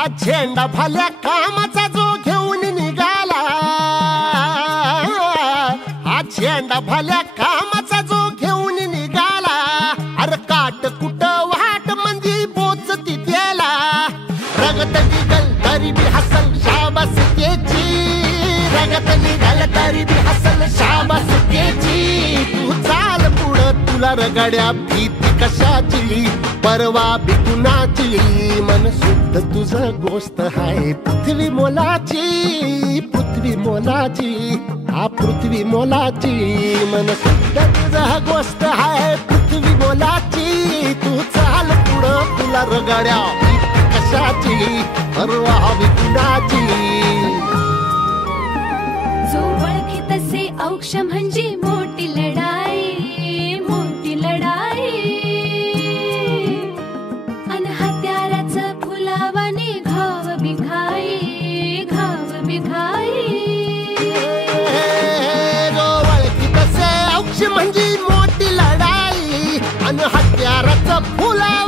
आज झेंडा भल्या कामाचा जो घेऊन निघाला, आज झेंडा भल्या कामाचा जो घेऊन निघाला, अरे काट कुट वाट मंदी बोचती त्याला, रगत निघल तरी बी हसल शाबास त्याची, रगत निघल तरी बी हसल शाबास त्याची. तू चाल पुढं तुला रगड्या भीती कशाची, परवा बी कुणाची, मन शुद्ध तुझं गोष्ट हाय पृथ्वी मोलाची, पृथ्वी मोलाची, हा पृथ्वी मोलाची, मन शुद्ध तुझं गोष्ट हाय पृथ्वी मोलाची. तू चाल पुढं तुला रगड्या भीती कशाची, परवा बी कुणाची. जो ओळखी तसे औक्ष म्हणजे मोठी लढाई, मोठी लढाई. अन हत्याराचं फुलावाने घाव बिघाई, घाव बिघाई. जो ओळखी तसे औक्ष म्हणजे मोठी लढाई, अन हत्याराचं फुला